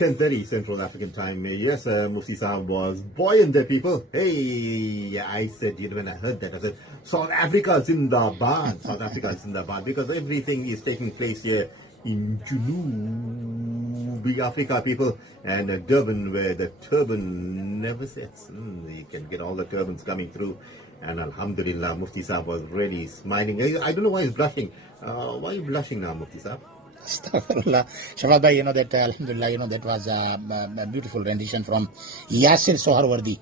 10:30 Central African Time. Yes, Mufti Saab was buoyant there, people. Hey, I said, when I heard that, I said, South Africa Zindabad. South Africa Zindabad. Because everything is taking place here in Junubi Africa, people. And Durban, where the turban never sets. You can get all the turbans coming through. And Alhamdulillah, Mufti Saab was really smiling. I don't know why he's blushing. Why are you blushing now, Mufti Saab? Astaghfirullah. Shawad bhai, that Alhamdulillah, that was a beautiful rendition from Yasir Soharwardi.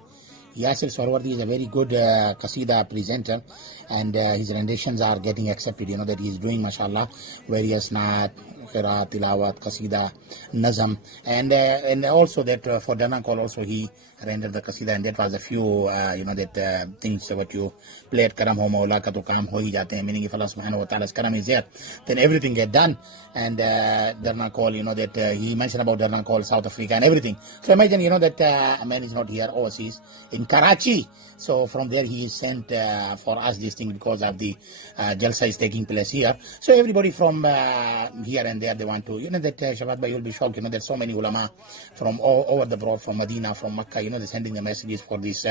Yasir Soharwardi is a very good Qasida presenter, and his renditions are getting accepted, that he is doing, mashallah, various Naat, Hara, Tilawat, Qasida, Nazam, and also that for Dana Call also he rendered the Qasida, and that was a few, that things what you played, Karam ho Maula ka to Kalam ho hi jate hain, meaning if Allah subhanahu wa ta'ala's Karam is there, then everything get done. And Dana Call, that he mentioned about Dana Call, South Africa and everything. So imagine, that a man is not here overseas, in Karachi. So from there he is sent for us this thing because of the Jalsa is taking place here. So everybody from here and there, they want to, that Shabbat Bhai, you'll be shocked, there's so many ulama from all over the broad, from Medina, from Makkah, they're sending the messages for this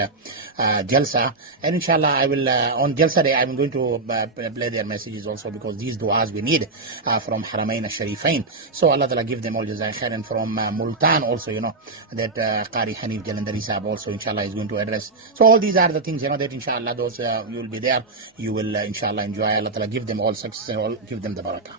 Jalsa. And inshallah, I will, on Jalsa day, I'm going to play their messages also, because these du'as we need from Haramain al-Sharifain. So Allah Ta'ala give them all jazai khair. And from Multan also, that Qari Hanif Jalandhari Sahab also, inshallah, is going to address. So all these are the things, that inshallah, those you will be there, you will inshallah enjoy. Allah Ta'ala give them all success and all, give them the barakah.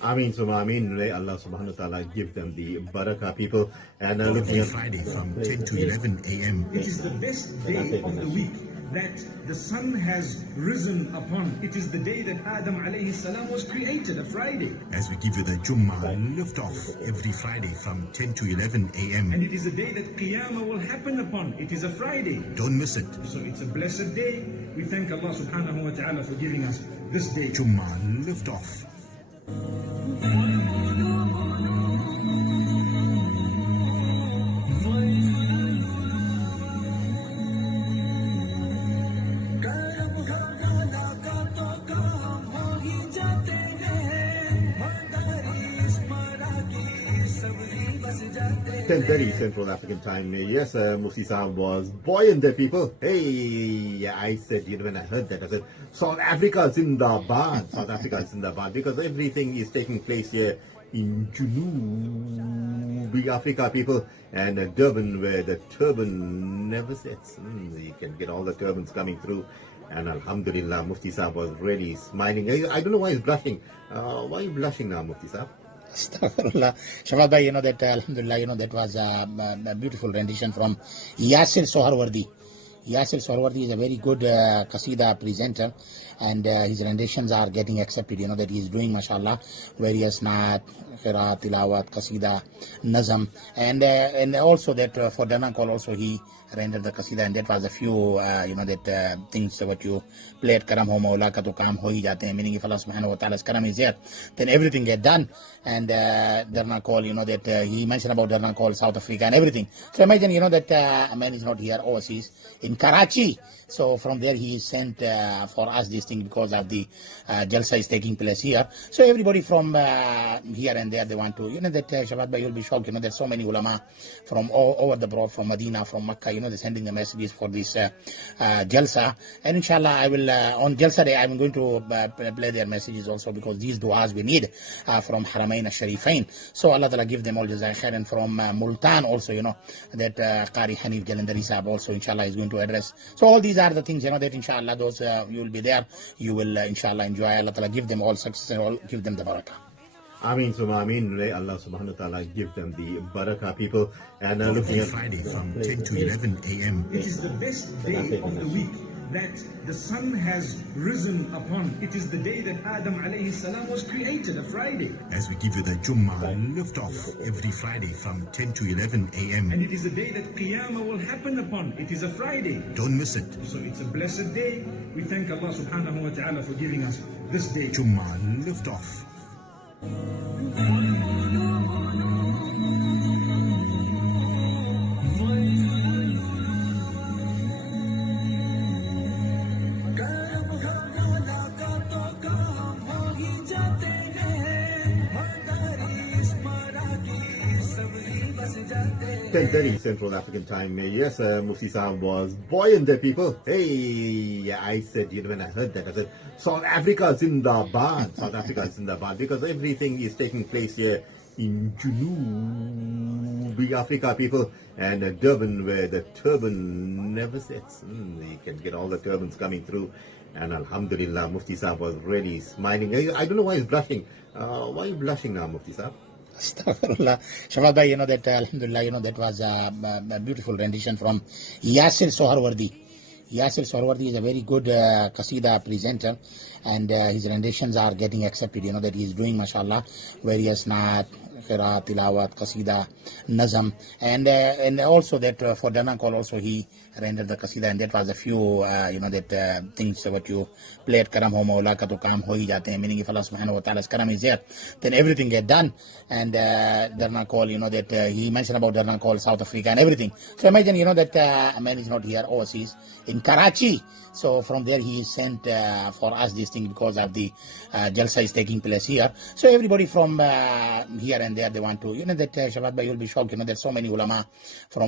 Ameen, Summa Ameen. May Allah subhanahu wa ta'ala give them the barakah, people. And every Friday from 10 to 11 a.m. It is the best day of the week that the sun has risen upon. It is the day that Adam alayhi salam was created, a Friday. As we give you the Jummah lift off every Friday from 10 to 11 a.m. And it is a day that Qiyamah will happen upon. It is a Friday. Don't miss it. So it's a blessed day. We thank Allah subhanahu wa ta'ala for giving us this day. Jummah lift off. 10:30 Central African Time. Yes, Mufti Saab was buoyant there, people. Hey, I said, when I heard that, I said, South Africa Zindabad. South Africa Zindabad. Because everything is taking place here in Junubi Africa, people. And Durban, where the turban never sets. You can get all the turbans coming through. And Alhamdulillah, Mufti Saab was really smiling. I don't know why he's blushing. Why are you blushing now, Mufti Saab? Astaghfirullah. Shawad bhai, that Alhamdulillah, that was a beautiful rendition from Yasir Soharwardi. Yasir Soharwardi is a very good Qasida presenter, and his renditions are getting accepted, that he is doing, mashallah, various Naat, Hara, Tilawat, Qasida, Nazam, and also that for Dana Call also he rendered the Qasida, and that was a few, that things what you played, Karam ho Maula ka to Kalam ho hi jate hain, meaning if Allah subhanahu wa ta'ala's Karam is there, then everything get done. And Dana Call, that he mentioned about Dana Call, South Africa and everything. So imagine, that a man is not here overseas, in Karachi. So from there he is sent for us this thing because of the Jalsa is taking place here. So everybody from here and there, they want to, that Shabbat Bhai, you'll be shocked, there's so many ulama from all over the broad, from Medina, from Makkah, they're sending the messages for this Jalsa. And inshallah, I will, on Jalsa day, I'm going to play their messages also, because these du'as we need from Haramain al-Sharifain. So Allah Ta'ala give them all jazai khair. And from Multan also, that Qari Hanif Jalandhari Sahab also, inshallah, is going to address. So all these are the things, that inshallah, those you will be there, you will inshallah enjoy. Allah Ta'ala give them all success and all, give them the barakah. Ameen, Summa Ameen. May Allah subhanahu wa ta'ala give them the barakah, people. And every Friday from 10 to 11 a.m. It is the best day of the week that the sun has risen upon. It is the day that Adam alayhi salam was created, a Friday. As we give you the Jummah lift off every Friday from 10 to 11 a.m. And it is a day that Qiyamah will happen upon. It is a Friday. Don't miss it. So it's a blessed day. We thank Allah subhanahu wa ta'ala for giving us this day. Jummah lift off. 10:30 Central African Time. Yes, Mufti Saab was buoyant there, people. Hey, I said, when I heard that, I said, South Africa Zindabad. South Africa Zindabad. Because everything is taking place here in Junubi Africa, people. And Durban, where the turban never sets. You can get all the turbans coming through. And Alhamdulillah, Mufti Saab was really smiling. I don't know why he's blushing. Why are you blushing now, Mufti Saab? Astaghfirullah. Shafat bhai, that Alhamdulillah, that was a beautiful rendition from Yasir Soharwardi. Yasir Soharwardi is a very good Qasida presenter, and his renditions are getting accepted. That he is doing, mashallah, various Naat, Hara, Tilawat, Qasida, Nazam, and also that for Danakol also he rendered the Qasida, and that was a few, that things what you played, Karam ho Maula ka to kaam ho hi jate hain, meaning if Allah subhanahu wa ta'ala's karam is there, then everything get done. And Danakol, that he mentioned about Danakol, South Africa and everything. So imagine, that a man is not here overseas, in Karachi. So from there he sent for us this thing because of the Jalsa is taking place here. So everybody from here and there, they want to, that Shabbat Bhai, you'll be shocked, there's so many ulama from